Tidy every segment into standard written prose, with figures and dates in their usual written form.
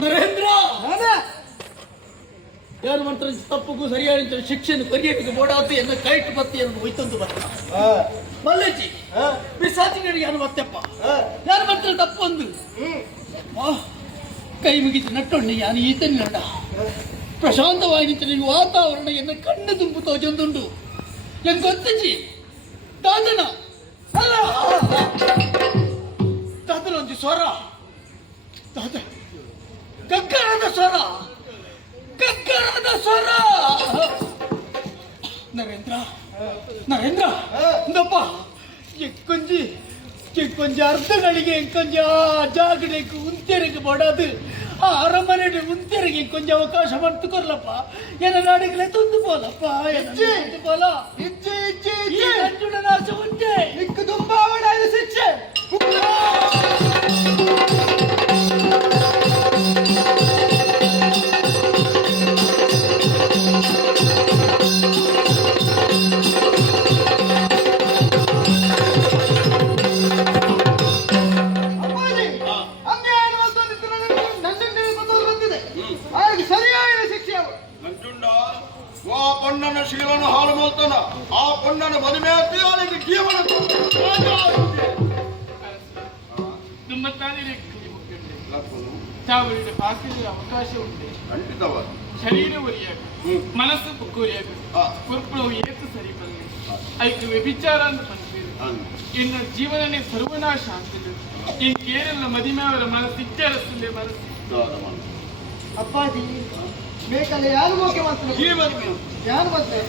ನರೇಂದ್ರ ಯಾರು ಮಾಡ್ತಾರೆ ತಪ್ಪಗೂ ಸರಿಯಾದ ಶಿಕ್ಷಣ ಕರಿಯಕ್ಕೆ ಬೋಡಾತು ಎನ್ನ ಕೈಟ್ ಬತ್ತಿ ಎಂದು ಹೋಯ್ತಂದು ಬಲ್ಲಜ್ಜಿ ಬಿಸಾಚಿಗಳಿಗೆ ಯಾರು ಬತ್ತಪ್ಪ ಯಾರು ಮಾಡ್ತಾರೆ ತಪ್ಪು ಅಂದು ಕೈ ಮುಗಿತು ನಟ್ಟೊಣ್ಣೆ ಯಾನು ಈತನ ನಡ ಪ್ರಶಾಂತವಾಗಿ ನಿಂತ ವಾತಾವರಣ ಎನ್ನ ಕಣ್ಣು ತುಂಬು ತೋಜೊಂದುಂಡು ಹೆಂಗ್ ಗೊತ್ತಜ್ಜಿ ದಾದನ ಅಲ್ಲ ದಾದನ ಒಂದು ಸ್ವರ ದಾದ ಗಗ್ಗರದ ಸ್ವರ ನರೇಂದ್ರ ನರೇಂದ್ರ ಇಂದಪ್ಪ ಕೊಂಚ ಅರ್ಧಗಳಿಗೆ ಕೊಂಚ ಜಾಗಡೆಗೆ ಉಂತೆರಿಗೆ ಬಡದು ಆ ಅರಮನೆ ಉಂತೆರಿಗೆ ಕೊಂಚ ಅವಕಾಶ ಮಾಡ್ತು ಕೊರ್ಲಪ್ಪ ಏನ ನಾಡಿಗಳೇ ತಂದು ಪೋಲಪ್ಪ ತಂದು ಪೋಲ ನಾಶ ಉಂಟೆ ನಿಕ್ಕು ತುಂಬಾ ಒಳ್ಳೆಯ ಶಿಕ್ಷೆ ಪಣ್ಣನ ಶೀಲನ ಹಾಳು ಮಾಡ್ತಾನ ಆ ಪಣ್ಣನ ಮದುವೆ ಅವನಿಗೆ ಜೀವನ ಅವಕಾಶ ಉಂಟು ಖಂಡಿತವಾದ ಶರೀರ ಒರಿಯಾಗ ಮನಸ್ಸು ಬುಕ್ಕೋರಿಯಾಗ ಕುರುಪುಳವು ಏತು ಸರಿ ಬಂದು ಅದಕ್ಕೆ ವ್ಯಭಿಚಾರ ಅಂತ ಬಂದಿರು ಇನ್ನು ಜೀವನನೇ ಸರ್ವನಾಶ ಆಗ್ತಿದೆ ಈ ಕೇರಳ ಮದಿಮೆ ಅವರ ಮನಸ್ಸು ಇಚ್ಚಾರಿಸ್ತದೆ ಮನಸ್ಸು ಅಪ್ಪಾಜಿ ಬೇಕಲ್ಲ ಯಾರು ಓಕೆ ಮಾಡ್ತಾರೆ ಯಾರು ಬರ್ತಾರೆ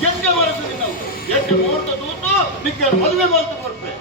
ಹೆಂಗೆ ಬರ್ತದೆ ನಾವು ಎಷ್ಟು ಮುಹೂರ್ತ ದೂತು ನಿಕ್ಕ ಮದುವೆ ಮಾಡ್ತಾ ಬರ್ತೇವೆ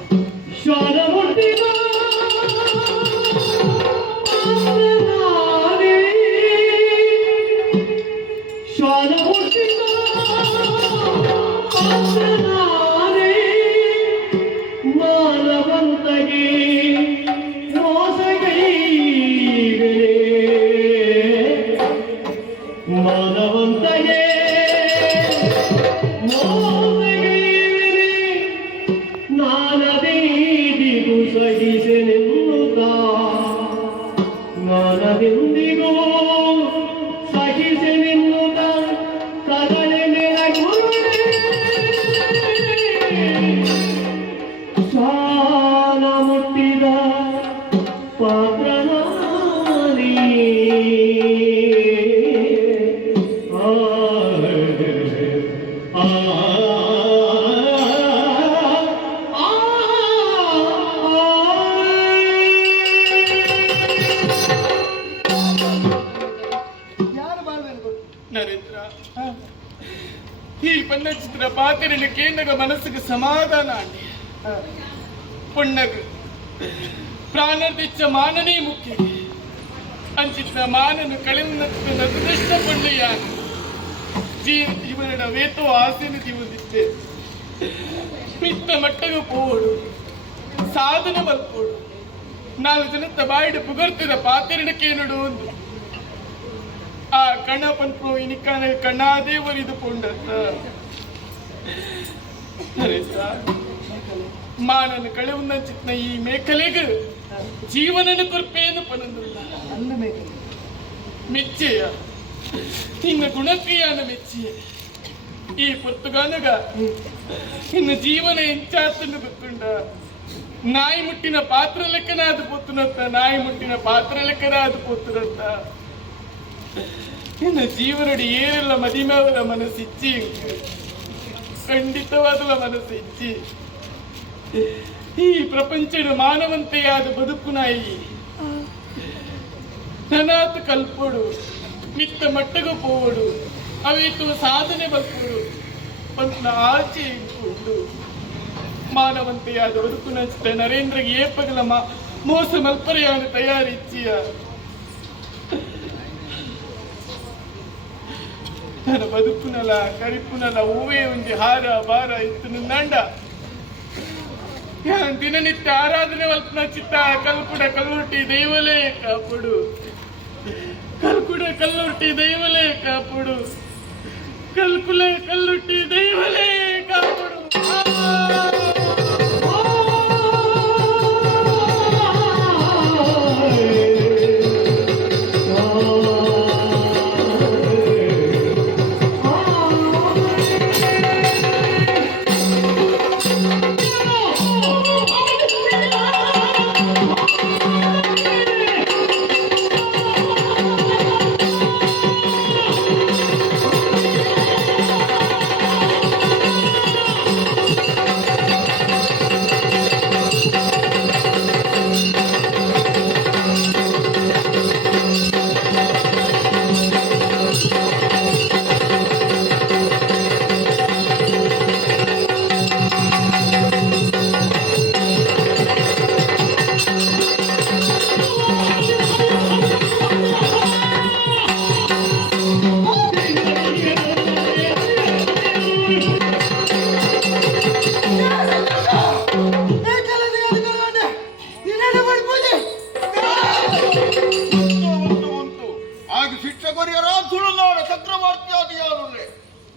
ನರೇಂದ್ರ ಈ ಪನ್ನಚಿತ್ರ ಪಾತ್ರೆಯಲ್ಲಿ ಕೇಂದ್ರ ಮನಸ್ಸಿಗೆ ಸಮಾಧಾನ ಆಂಡಿ ಪುಣ್ಣಗ ಪ್ರಾಣದಿಚ್ಚ ಮಾನನೇ ಮುಖ್ಯ ಅಂಚಿತ ಮಾನನು ಕಳೆದ ಅದೃಷ್ಟ ಪುಣ್ಯ ಜೀವನ ವೇತೋ ಆಸೆನು ಜೀವದಿತ್ತೆ ಮಿತ್ತ ಮಟ್ಟಗ ಪೋಡು ಸಾಧನ ಬಲ್ಪೋಡು ನಾಲ್ಕು ಜನತ್ತ ಬಾಯಿಡು ಪುಗರ್ತಿದ ಪಾತ್ರೆನಕ್ಕೆ ನೋಡು ಒಂದು ಆ ಕಣ್ಣಪ್ಪನ ಇನಿಕಾನ ಕಣ್ಣಾದೇ ಒರಿದುಕೊಂಡ ಮಾನನ್ನು ಕಳೆಯುವಂಚಿತ್ನ ಈ ಮೇಖಲೆಗೆ ಜೀವನನ ಕೊರ್ಪೇನು ಪನಂದಿಲ್ಲ ಮೆಚ್ಚೆಯ ನಿನ್ನ ಗುಣಕ್ರಿಯಾನ ಮೆಚ್ಚೆಯ ಈ ಪುರ್ತಗಾನಗ ಇನ್ನು ಜೀವನ ಎಂಚಾತನ್ನು ಗೊತ್ತುಂಡ ನಾಯಿ ಮುಟ್ಟಿನ ಪಾತ್ರ ಲೆಕ್ಕನಾದ ಪೊತ್ತುನತ್ತ ನಾಯಿ ಮುಟ್ಟಿನ ಪಾತ್ರ ಲೆಕ್ಕನಾದ ಪೊತ್ತುನತ್ತ ಇನ್ನು ಜೀವನಡಿ ಏರೆಲ್ಲ ಮದಿಮೆಯವರ ಮನಸ್ಸಿಚ್ಚಿ ಖಂಡಿತವಾದ ಮನಸ್ಸಿಚ್ಚಿ ಈ ಪ್ರಪಂಚದ ಮಾನವಂತೆಯಾದ ಬದುಕು ನಾಯಿ ನನಾತ್ ಕಲ್ಪೋಡು ಮಿತ್ತ ಮಟ್ಟಗ ಪೋಡು ಅವೇತು ಸಾಧನೆ ಬಲ್ಪೋಡು ಪಂತ್ನ ಆಚೆ ಇಟ್ಕೊಂಡು ಮಾನವಂತೆಯಾದ ಬದುಕು ನಚ್ಚಿತ ನರೇಂದ್ರಗೆ ಏಪಗಲ ಮೋಸ ಮಲ್ಪರೆಯಾದ ತಯಾರಿಚ್ಚಿಯ ನನ್ನ ಬದುಕುನಲ ಕರಿಪುನಲ ಹೂವೇ ಒಂದು ಹಾರ ಬಾರ ಇತ್ತು ನಂಡ ದಿನನಿತ್ಯ ಆರಾಧನೆ ವಲ್ಪನ ಚಿತ್ತ ಕಲ್ಕುಡ ಕಲ್ಲುಟ್ಟಿ ದೈವಲೇ ಕಾಪುಡು ಕಲ್ಕುಡ ಕಲ್ಲುಟ್ಟಿ ದೈವಲೇ ಕಾಪುಡು ಕಲ್ಕುಲೆ ಕಲ್ಲುಟ್ಟಿ ದೈವಲೇ ಕಾಪುಡು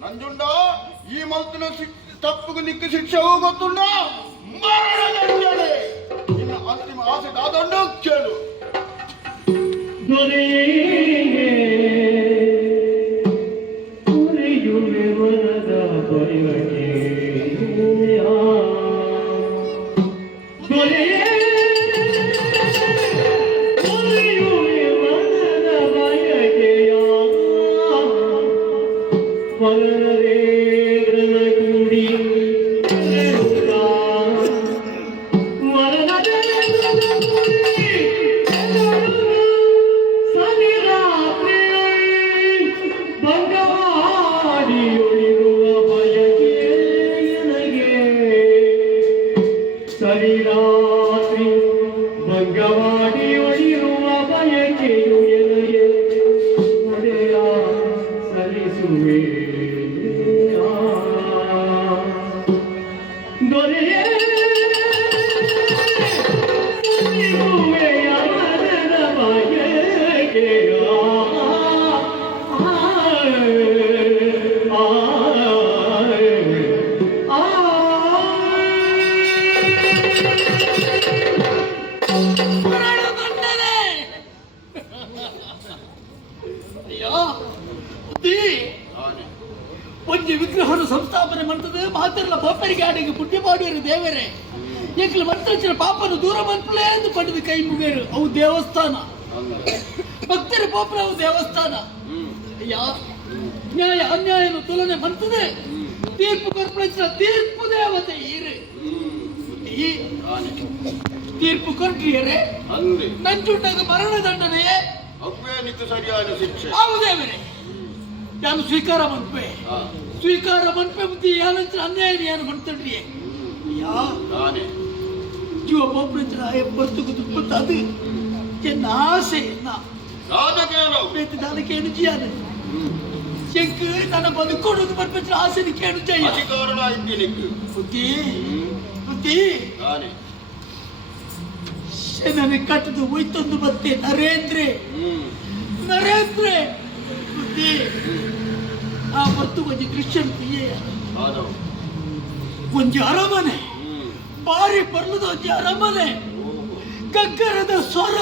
ನಂಜುಂಡ ಈ ಮಲ್ತಿನ ತಪ್ಪಿಗೆ ನಿಕ್ಕ ಶಿಕ್ಷೆಗೂ ಗೊತ್ತುಂಡ ಮರಣದಂಡನೆ ನಿನ್ನ ಅಂತಿಮ ಆಸೆ ಕಾದಂಡು ಕೇಳು ಒಂಜಿ ವಿಗ್ರಹ ಸಂಸ್ಥಾಪನೆ ಮಾಡ್ತದೆ ಮಾತೆಲ್ಲ ಪಾಪರಿಗೆ ಆಡಿಗೆ ಪುಟ್ಟಿ ಮಾಡಿರು ದೇವರೇ ಏಕಲು ಮಂತ್ರ ಪಾಪನ ದೂರ ಮನ್ಪಲೇ ಎಂದು ಪಡೆದು ಕೈ ಮುಗಿಯರು ಅವು ದೇವಸ್ಥಾನ ಭಕ್ತರ ಪಾಪನ ಅವು ದೇವಸ್ಥಾನ ನ್ಯಾಯ ಅನ್ಯಾಯನ ತುಲನೆ ಮಾಡ್ತದೆ ತೀರ್ಪು ಕೊರ್ಪಳಿಸಿದ ತೀರ್ಪು ದೇವತೆ ಈರೆ ತೀರ್ಪು ಕೊರ್ಟಿಯರೆ ನಂಜುಂಡಾಗ ಮರಣದಂಡನೆಯೇ ಸರಿಯಾದ ಶಿಕ್ಷೆ ದೇವರೇ ಯಾನು ಸ್ವೀಕಾರ ಮನ್ಪೆ ಬುದ್ಧಿ ಯಾನಂತ ಅನ್ಯಾಯ ಯಾನು ಮಾಡ್ತಡ್ರಿ ಜೀವ ಪೋಪನ ಎಪ್ಪತ್ತು ಅದು ಎನ್ನ ಆಸೆ ಕೇಳು ಜಿಯಾನ ಎಂಕ್ ನನ್ನ ಬದುಕೋಡು ಬರ್ಪಚ್ಚ ಆಸೆ ಕೇಳು ಜಯ ಬುದ್ಧಿ ನನಗೆ ಕಟ್ಟದು ಹೋಯ್ತೊಂದು ಬತ್ತೆ ನರೇಂದ್ರ ಬುದ್ಧಿ ಆ ಮತ್ತು ಒಂಜಿ ಕ್ರಿಶ್ಚಿಯನ್ ಒಂಜಿ ಅರಮನೆ ಬಾರಿ ಬರ್ಲದ ಒಂಜಿ ಅರಮನೆ ಗಗ್ಗರದ ಸ್ವರ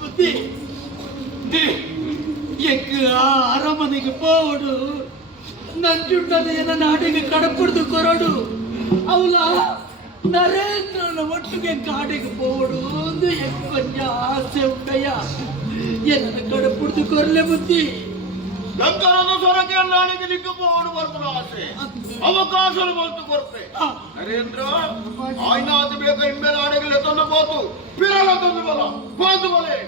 ಬುದ್ಧಿ ಆ ಅರಮನೆಗೆ ಪೋಡು ನಂಜುಂಡದ ನನ್ನ ನಾಡಿಗೆ ಕಡಪುಡ್ದು ಕೊರಡು ಅವಳ ನರೇಂದ್ರನ ಒಟ್ಟಿಗೆ ಕಾಡಿಗೆ ಪೋಡು ಒಂದು ಕೊಂಚ ಆಸೆ ಉಂಟಯ್ಯ ಏನನ್ನ ಕಡಪುಡ್ದು ಕೊರಲೆ ಬುದ್ಧಿ ಗಂಗರದ ಸ್ವರಕ್ಕೆ ನಾಡಿಗೆ ನಿಕ್ಕ ಪೋಡು ಬರ್ತದ ಆಸೆ ಅವಕಾಶ ಬಂತು ಕೊರತೆ ನರೇಂದ್ರ ಆಯ್ನಾದ ಬೇಗ ಹಿಂಬೆ ನಾಡಿಗೆ ತಂದು ಹೋತು ಪಿರಲ ತಂದು ಬಲ ಹೋದು ಬಲೆ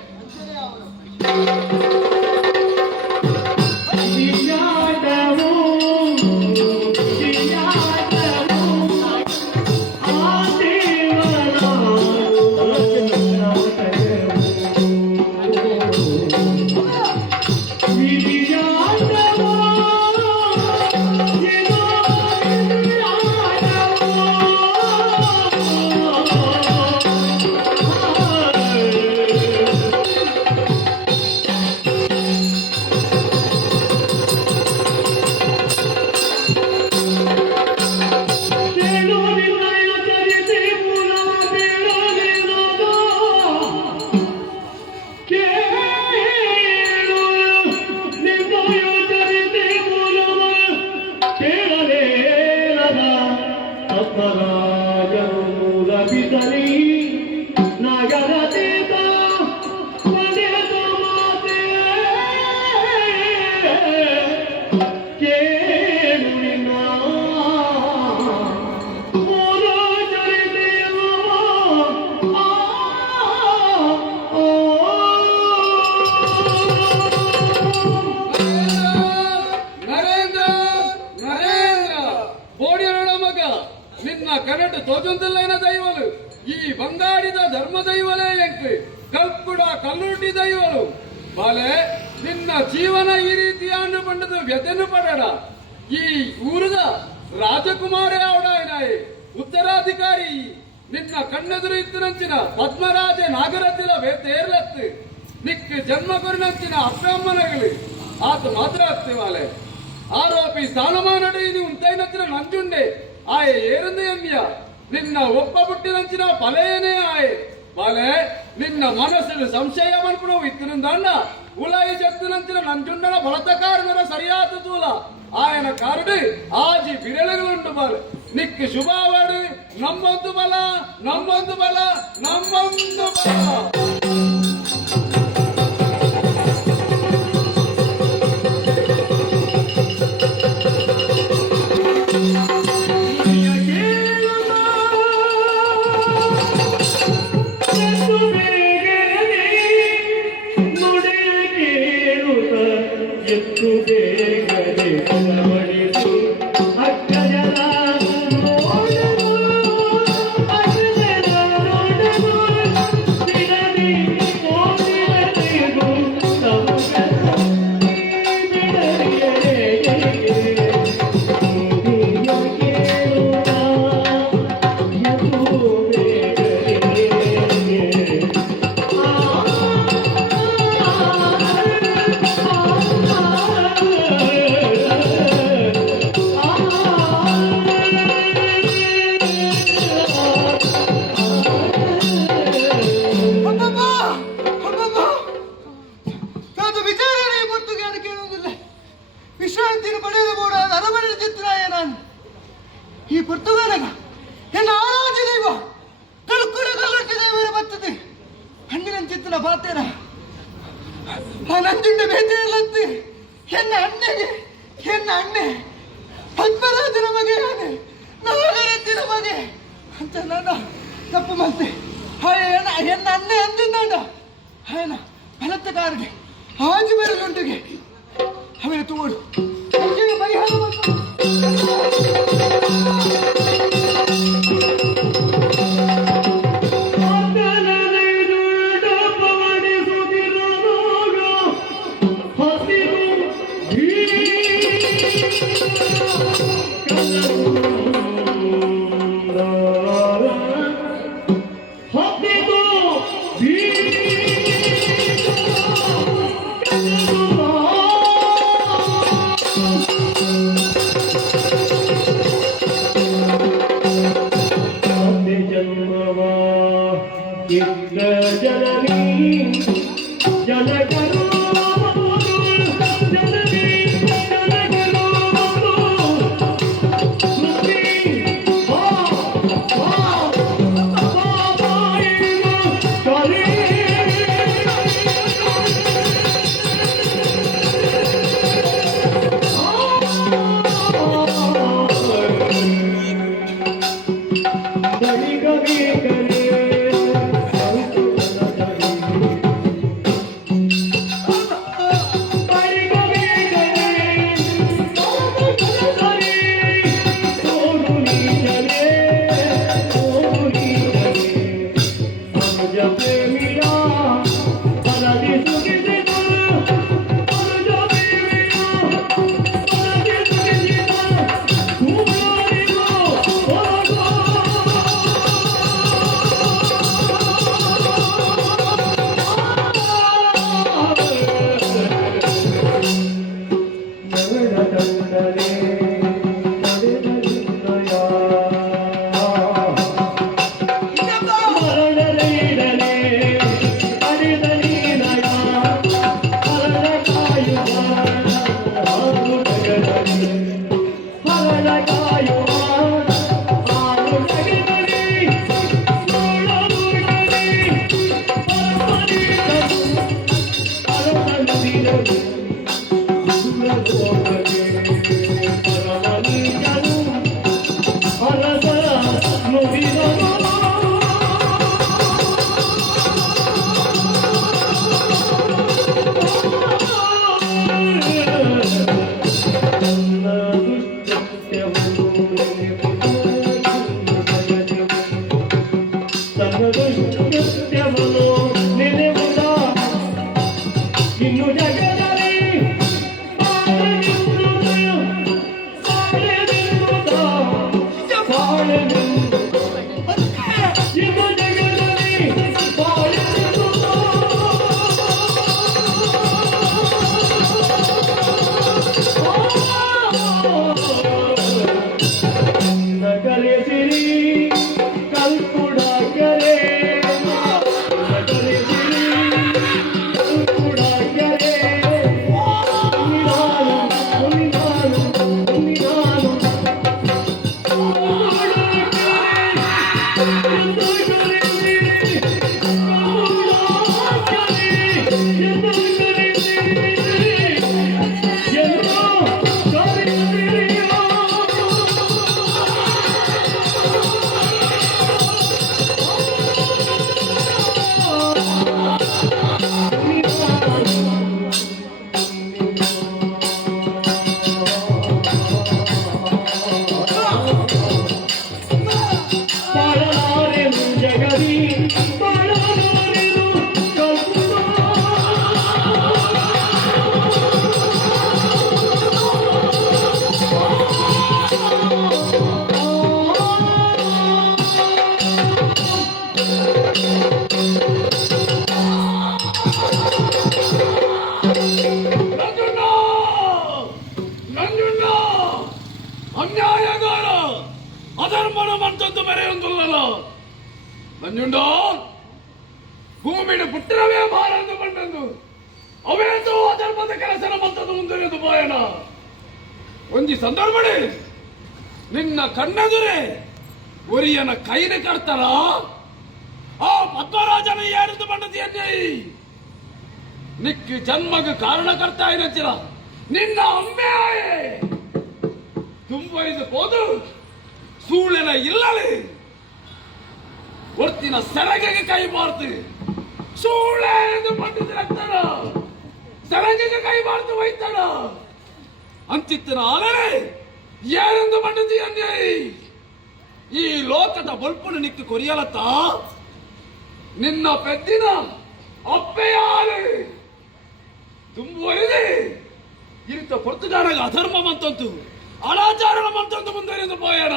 ಕರೆಕ್ಟ್ ತೋಜುಂದಿಲ್ಲೈನ ದೈವಲು ಈ ಬಂಗಾಡಿದ ಧರ್ಮ ದೈವಲೇ ಎಂಕ್ ಕಲ್ಪುಡ ಕಲ್ಲುಟಿ ದೈವಲು ಬಾಲೆ ನಿನ್ನ ಜೀವನ ಈ ರೀತಿಯನ್ನು ಬಂಡದು ವ್ಯತೆನು ಪಡಡ ಈ ಊರದ ರಾಜಕುಮಾರೇ ಅವಡಾಯನಾಯಿ ಉತ್ತರಾಧಿಕಾರಿ ನಿನ್ನ ಕಣ್ಣೆದುರು ಇತ್ತಿನಂಚಿನ ಪದ್ಮರಾಜ ನಾಗರತಿಲ ತೇರ್ಲತ್ತು ನಿಕ್ ಜನ್ಮ ಕೊರಿನಂಚಿನ ಅಪ್ಪಮ್ಮನಗಳು ಆತ ಮಾತ್ರ ಆಗ್ತೇವಾಲೆ ఆరోపి స్థానమానడు ఇది ఉంటైనచ్చిన నంచుండే ఆయ ఏరుంది అన్య నిన్న ఒప్ప పుట్టినంచిన పలేనే ఆయ పలే నిన్న మనసులు సంశయం అనుకున్నావు ఇత్తినుందన్న ఉలాయి చెత్తునంచిన నంచుండన బలతకారున సరియాత తూల ఆయన కారుడు ఆజి బిరలుగులుండు బాలు నిక్కు శుభావాడు నమ్మొందు బల నమ్మొందు బల నమ్మొందు బల ವಿಶ್ರಾಂತಿಯನ್ನು ಪಡೆಯಲೂಡ ಅರಮನೆ ಚಿತ್ತನಾಯ ನಾನು ಈ ಪುರ್ತುಗಾರಗ ಎನ್ನ ಆರಾಧ್ಯ ದೈವ ಕಲ್ಕುಡ ಕಲ್ಲೊಟ್ಟಿ ದೇವರ ಬರ್ತದೆ ಹಣ್ಣಿನ ಚಿತ್ತನ ಪಾತೇನ ಆ ನಂಜುಂಡ ಬೇಟೆಯಲ್ಲತ್ತಿ ಎನ್ನ ಅಣ್ಣೆ ಪದ್ಮರಾಜನ ಮಗೆ ಆನೆ ನಾಗರತ್ತಿನ ಮಗೆ ಅಂತ ನಾನು ತಪ್ಪು ಮತ್ತೆ ಎನ್ನ ಅಣ್ಣೆ ಅಂದಿದ್ದಾಂಡ ఆయన బలత్తకారుడి ఆజు బెరలుంటికి ಅವನ ತೋಡು ಪರಿಹಾರ ಪಂಡಲ ನಂಜುಂಡ ಭೂಮಿയുടെ ಪುಟ್ಟರವೇ ಭಾರತ ಪಂಡಂದು ಅವೇಂದು ಧರ್ಮದ ಕೆಲಸನ ಮಂತದ ಮುಂದೆ ಬಾಯಣ ಒಂಜಿ ಸಂದರ್ಭಡೆ ನಿನ್ನ ಕಣ್ಣೆದುರೇ ಒರಿಯನ ಕೈನ ಕಡ್ತಾರ ಆ ಪದ್ಮರಾಜನ ಏರಿದು ಪಂಡತಿ ಅನ್ನೈ ನಿಕ್ ಜನ್ಮಗ ಕಾರಣಕರ್ತ ಏನಂಚಿರ ನಿನ್ನ ಅಮ್ಮೆ ಆಯೆ ತುಂಬೈದು ಹೋದು ಸೂಳೆನ ಇಲ್ಲಲಿ ಒರ್ತಿನ ಸೆರಗಿಗೆ ಕೈ ಮಾರ್ತು ಸೂಳೆ ಎಂದು ಪಂಡಿತರಾಗ್ತಾರ ಸೆರಗಿಗೆ ಕೈ ಮಾರ್ತು ಒಯ್ತಾರ ಅಂತಿತ್ತನ ಆಲನೆ ಏನೆಂದು ಪಂಡಿತಿ ಅನ್ನೈ ಈ ಲೋಕದ ಬಲ್ಪುನ ನಿಕ್ಕು ಕೊರಿಯಲತ್ತ ನಿನ್ನ ಪೆದ್ದಿನ ಅಪ್ಪೆಯಾಲೆ ತುಂಬುವರಿದೆ ಇಂಥ ಪೊರ್ತುಗಾರಗ ಅಧರ್ಮ ಮಂತಂತು ಅನಾಚಾರಣ ಮಂತಂತು ಮುಂದೆ పోయాಡ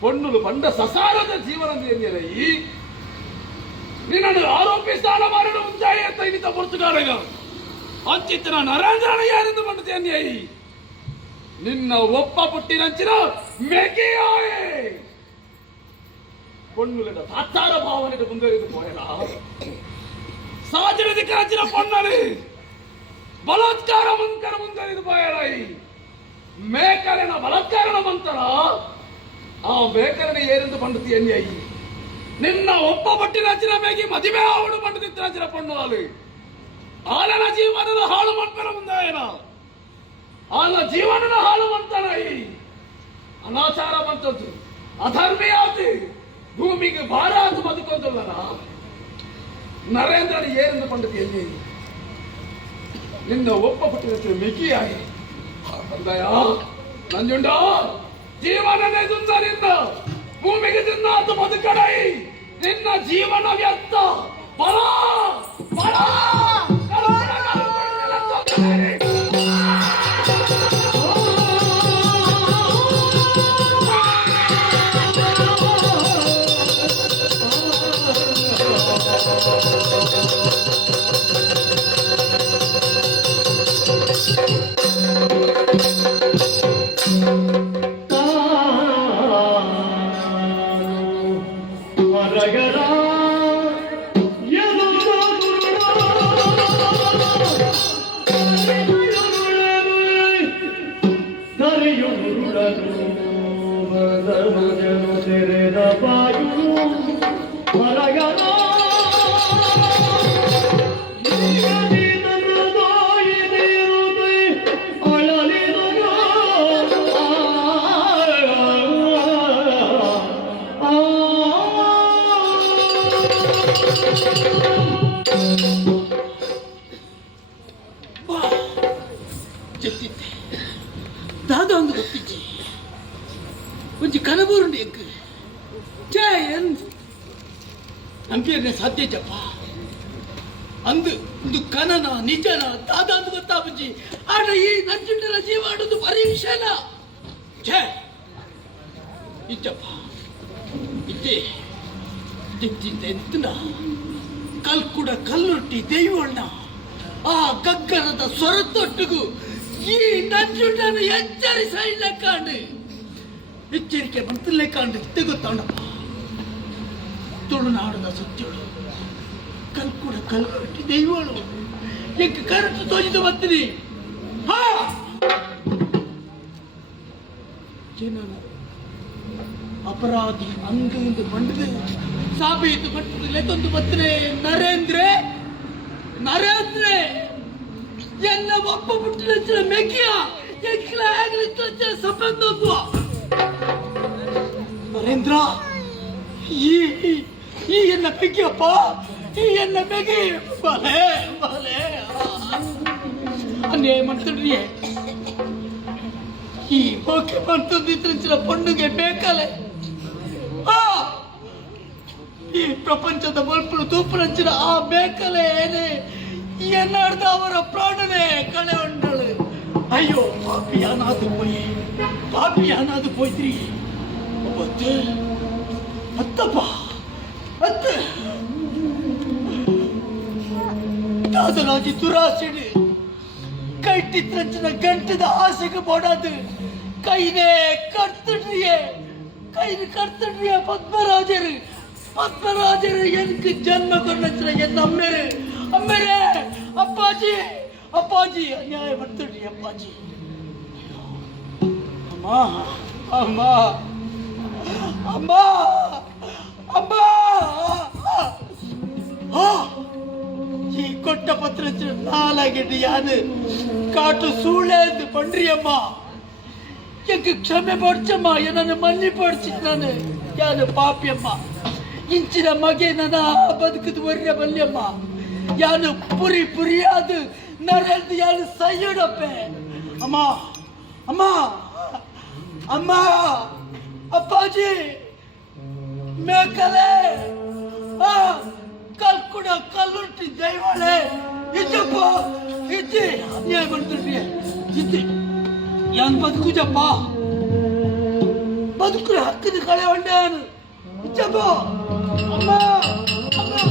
ಪೊಣ್ಣುಲು ಪಂಡ ಸಸಾರದ ಜೀವನ ಎಂದಿರೈ ನಿನ್ನನ್ನು ಆರೋಪಿಸ್ತಾನ ಮಾಡಲು ಮುಂಚಾಯಿ ಅಂತ ಇನ್ನಿತ ಪೊರ್ತುಗಾರಗ ಅಂಚಿತ್ತನ ನರೇಂದ್ರನ ಯಾರೆಂದು ಪಂಡತಿ ಅನ್ಯಾಯಿ ನಿನ್ನ ಒಪ್ಪ ಪುಟ್ಟಿನಂಚಿನ ಮೆಗೆಯಾಯೆ ಪೊಣ್ಣುಲದ ತಾತ್ತಾರ ಭಾವನೆಗೆ ಮುಂದುವರಿದು పోయాಡ ಸಾಜನದಿ ಕಾಚಿನ ಪೊಣ್ಣಲಿ ಬಲಾತ್ಕಾರ ಮಂಕರ ಮುಂದುವರಿದು పోయాಡೈ ಮೇಕರನ ಬಲಾತ್ಕಾರನ ಮಂತರ ಆ ಮೇಕರನ ಏರೆಂದು ಪಂಡತಿ ಅನ್ಯಾಯಿ ನಿನ್ನ ಒಪ್ಪ ಪಟ್ಟಿನ ಮೇಗಿ ಮದುವೆ ಆವಡು ಪಂಡತಿತ್ತಿನ ಪೊಣ್ಣು ಆಲನ ಜೀವನದ ಹಾಳು ಮಂಪನ ಮುಂದಾಯನ ಆಲ ಜೀವನದ ಹಾಳು ಮಂತನೈ ಅನಾಚಾರ ಮಂತದ್ದು ಅಧರ್ಮಿಯಾತಿ ಭೂಮಿಗೆ ಭಾರ ಅಂತ ಬದುಕೊಂದಲ್ಲನ ನರೇಂದ್ರನ ಏರೆಂದು ಪಂಡತಿ ಅನ್ಯಾಯಿ ನಿನ್ನ ಒಪ್ಪ ಪಟ್ಟಿನ ಮಿಗಿಯಾಗಿ ಅಂದಯ ನಂಜುಂಡ ಜೀವನನೇ ದುಂದರಿಂದ ಭೂಮಿಗೆ ತಿನ್ನಾತು ಬದುಕಡೈ ನಿನ್ನ ಜೀವನ ವ್ಯರ್ಥ ಬಲ ಬಲ చెప్తిద్దే దాదా అందు గొప్పించి కొంచెం కనబూరుండి ఎంకు ನಂಬಿಯನ್ನೇ ಸಾಧ್ಯ ಜಪ್ಪ ಅಂದು ಒಂದು ಕನನ ನಿಜನ ದಾದ ಅಂದು ಗೊತ್ತಾ ಬುಜ್ಜಿ ಆಡ ಈ ನಂಜುಂಡನ ಜೀವ ಆಡೋದು ಬರೀ ವಿಷಯನ ಛೇ ಇಚ್ಚಪ್ಪ ಇದ್ದೆ ಎಂತನ ಕಲ್ಕುಡ ಕಲ್ಲೊಟ್ಟಿ ದೈವಣ್ಣ ಆ ಗಗ್ಗರದ ಸ್ವರತೊಟ್ಟಿಗೂ ಈ ನಂಜುಂಡನ ಎಚ್ಚರಿಸ ಇಲ್ಲ ಕಾಂಡು ಎಚ್ಚರಿಕೆ ಬಂತಲ್ಲೇ ಕಾಂಡು ತೆಗೊತ್ತವನಪ್ಪ ತುಳುನಾಡದ ಸತ್ಯಳು ಕಲ್ಕುಡ ಕಲ್ಕೊಟ್ಟಿ ದೈವಳು ಎಂಕ ಕರೆಕ್ಟ್ ತೋಜಿದು ಬರ್ತೀನಿ ಜನನ ಅಪರಾಧಿ ಅಂದು ಬಂಡದು ಸಾಬೀತು ಪಟ್ಟದಿಲ್ಲ ತಂದು ಬರ್ತೀನಿ ನರೇಂದ್ರ ಎನ್ನ ಒಪ್ಪ ಮುಟ್ಟಿನ ಮೆಕ್ಕಿಯ ಎಕ್ಲ ಆಗಲಿ ಸಂಬಂಧ ನರೇಂದ್ರ ಈ ಎನ್ನ ಮೆಕ್ಕಿಯಪ್ಪ ಈ ಎನ್ನ ಮೆಗಿ ಬಲೆ ಬಲೆ ಅನ್ಯಾಯ ಮಾಡ್ತೀರಿ ಈ ಓಕೆ ಮಾಡ್ತಿದ್ದ ಪಣ್ಣುಗೆ ಬೇಕಲೆ ಈ ಪ್ರಪಂಚದ ಬಲ್ಪು ತೂಪುರಂಚಿನ ಆ ಬೇಕಲೆ ಏನೇ ಎನ್ನಾಡ್ದ ಅವರ ಪ್ರಾಣನೇ ಕಳೆ ಉಂಡಳು ಅಯ್ಯೋ ಪಾಪಿ ಅನಾದು ಪೋಯ್ತ್ರಿ ಅತ್ತಪ್ಪ ಅತ್ತ ದಾದರಾಜಿ ದುರಾಸೆಡು ಕಟ್ಟಿತ್ರಂಚಿನ ಗಂಟದ ಆಸೆಗೆ ಬೋಡಾದು ಕೈನೇ ಕಡ್ತಿಡ್ರಿಯೇ கைது கர்த்தன்றிய பத்மராஜர் பத்மராஜர் எனக்கு ஜன்ம கொண்டச்சுல என் அம்மரு அம்மரே அப்பாஜி அப்பாஜி அநியாயம் படுத்துடுறீ அப்பாஜி அம்மா அம்மா அம்மா அம்மா ಈ ಕೊಟ್ಟ ಪತ್ರ ನಾಲಾಗಿದ್ದು ಯಾನು ಕಾಟು ಸೂಳೆಂದು ಪಂಡ್ರಿಯಮ್ಮ ಎಂಗೆ ಕ್ಷಮೆ ಪಡ್ಚಮ್ಮ ಏನನ್ನು ಮನ್ನಿ ಪಡ್ಚಿ ನಾನು ಯಾನು ಪಾಪಿಯಮ್ಮ ಇಂಚಿನ ಮಗೆ ನನ್ನ ಬದುಕದು ವರ್ಯ ಬಲ್ಯಮ್ಮ ಯಾನು ಪುರಿ ಪುರಿಯಾದು ನರಲ್ದು ಯಾನು ಸೈಯಡಪ್ಪೆ ಅಮ್ಮ ಅಮ್ಮ ಅಮ್ಮ ಅಪ್ಪಾಜಿ ಮೇಕಲೆ ಕಲ್ಕುಡ ಕಲ್ಲುಂಟಿ ದೈವಳೆ ಇದ್ದಪ್ಪ ಇದ್ದಿ ಅನ್ಯಾಯ ಮಾಡ್ತಿರ್ರಿ ಇದ್ದಿ ಯಾನ್ ಬದುಕುಜಪ್ಪ ಬದುಕುರ ಹಕ್ಕದ ಕಳೆ ಹೊಂಡೇನು ಇದ್ದಪ್ಪ ಅಮ್ಮ ಅಮ್ಮ ಅಮ್ಮ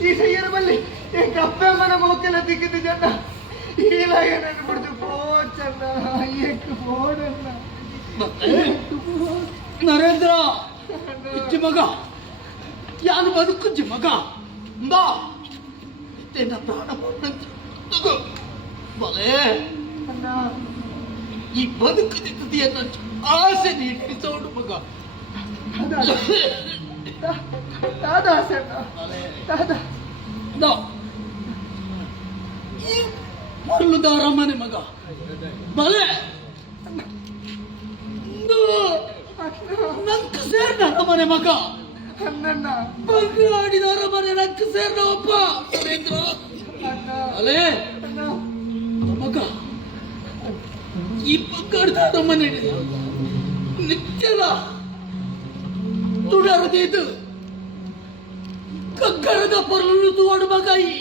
ಈ ಸೈಯರ ಬಲ್ಲಿ ಕಪ್ಪೆ ಮನ ಮೋಕೆಲ ದಿಕ್ಕಿದ್ದು ಜನ ಈಲಾಗ ನನ್ನ ಬಿಡ್ದು ಪೋಚನ್ನ ಏಕೆ ಪೋಡನ್ನ ನರೇಂದ್ರ ಇಜ್ಜಿ ಮಗ ಯಾನು ಬದುಕುಜ್ಜಿ ಮಗ ಬಾ ನಿನ್ನ ಪ್ರಾಣ ತಗೋ ಬಲೆ ಈ ಬದುಕುತ್ತಿದ್ದೆಯನ್ನು ಆಸೆ ನೀಡಿಸೋಡು ಮಗ ದಾದಾ ಸಣ್ಣ ದಾದಾ ಈ ಮರಳುದಾರ ಮನೆ ಮಗ ಬಲೆ ನಂಕ ಸೇರ್ನ ಮನೆ ಮಗ ಅಣ್ಣಣ್ಣ ಬಂಗಾಡಿದಾರ ಮನೆ ನಂಕ ಸೇರ್ನ ಒಬ್ಬ ನರೇಂದ್ರ ಅಲೇ ಮಗ ಈ ಬಂಗಾಡಿದಾರ ಮನೆ ನಿತ್ಯದ ತುಡರದಿದ್ದು ಕಗ್ಗರದ ಪೊರಲು ತೋಡು ಮಗಾಯಿ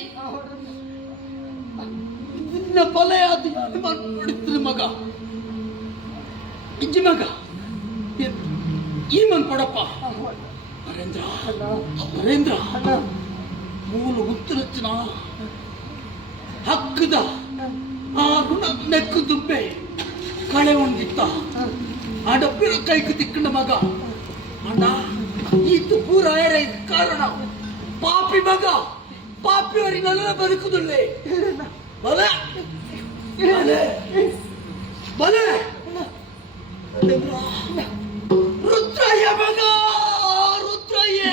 ನಿನ್ನ ಪಲೆಯಾದ ಮಾಡಿದ್ರು ಮಗ ಇಜ್ಜಿ ಮಗ ಈ ಮನ್ ಕೊಡಪ್ಪ ನರೇಂದ್ರ ನರೇಂದ್ರ ಮೂಲ ಉತ್ತರಚ್ಚಿನ ಹಕ್ಕದ ಆ ಋಣ ನೆಕ್ಕು ದುಬ್ಬೆ ಕಳೆ ಒಂದಿತ್ತ ಆ ಡಬ್ಬಿನ ಕೈಗೆ ತಿಕ್ಕಂಡ ಮಗ ಅಣ್ಣ ಇದು ಪೂರ ಕಾರಣ ಪಾಪಿ ಮಗ ಪಾಪಿಯವರಿಗೆಲ್ಲ ಬದುಕುದಿಲ್ಲ ಬಲೆ ಬಲೆ ಬಲೆ ರುದ್ರಯ್ಯ ಮಗ ರುದ್ರಯ್ಯ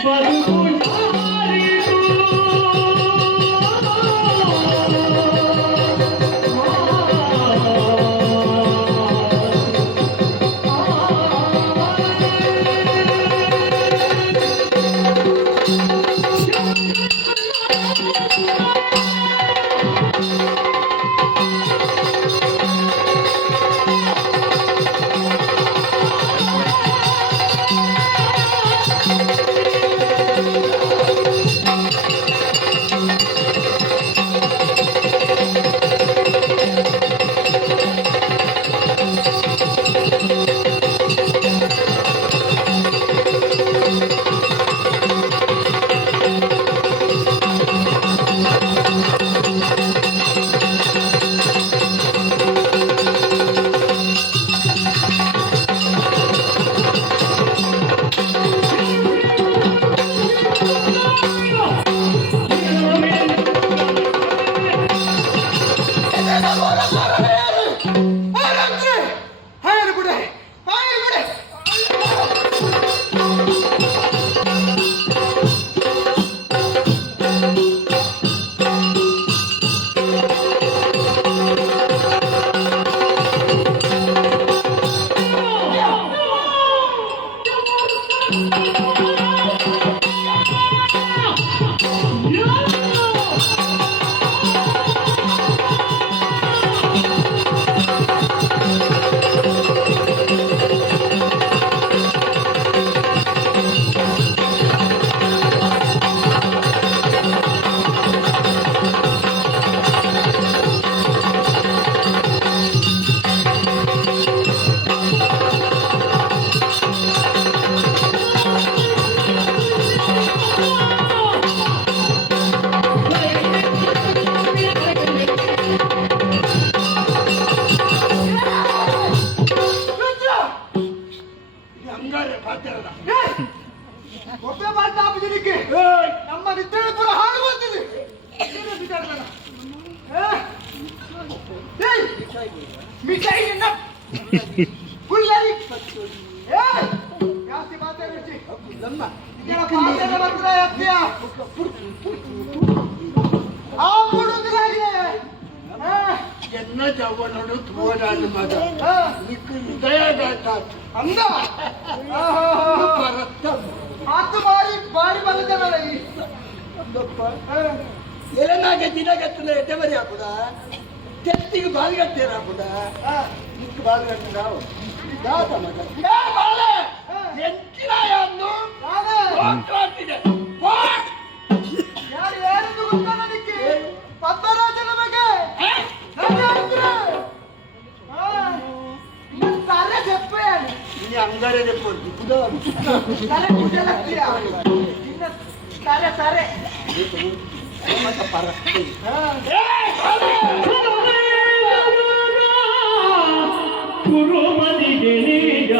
ಜವನಡು ತೋಡಾಡ ಮಗ ಹಾ, ನಿಕ್ಕು ದಯಗಾಟ ಅಂದ ಮಾತು ಬಾರಿ ಬಲ್ಲದಲ್ಲ ಈ ಎಲೆನಾಗೆ ದಿನಗಟ್ಟಲೆ ಎಟೆವರಿ ಹಾಕುದ ತೆತ್ತಿಗೆ ಬಾಲ್ಗಟ್ಟೇರ ಹಾಕುದ ನಿಕ್ಕು ಬಾಲ್ಗಟ್ಟ ನಾವು ದಾತ ಮಗ ಎಂಚಿನ ಯಾರು ಯಾರು ಯಾರದು ಗೊತ್ತಾ ನನಗೆ ಪದ್ಮರಾಜನ ಬಗ್ಗೆ ತಲೆ చెప్పే ini anggaran report kuda తలే కుట్టలక్తియా ఇన్న సరే సరే mata parah ಗುರು ಮದಿಗೆ ನೀಗ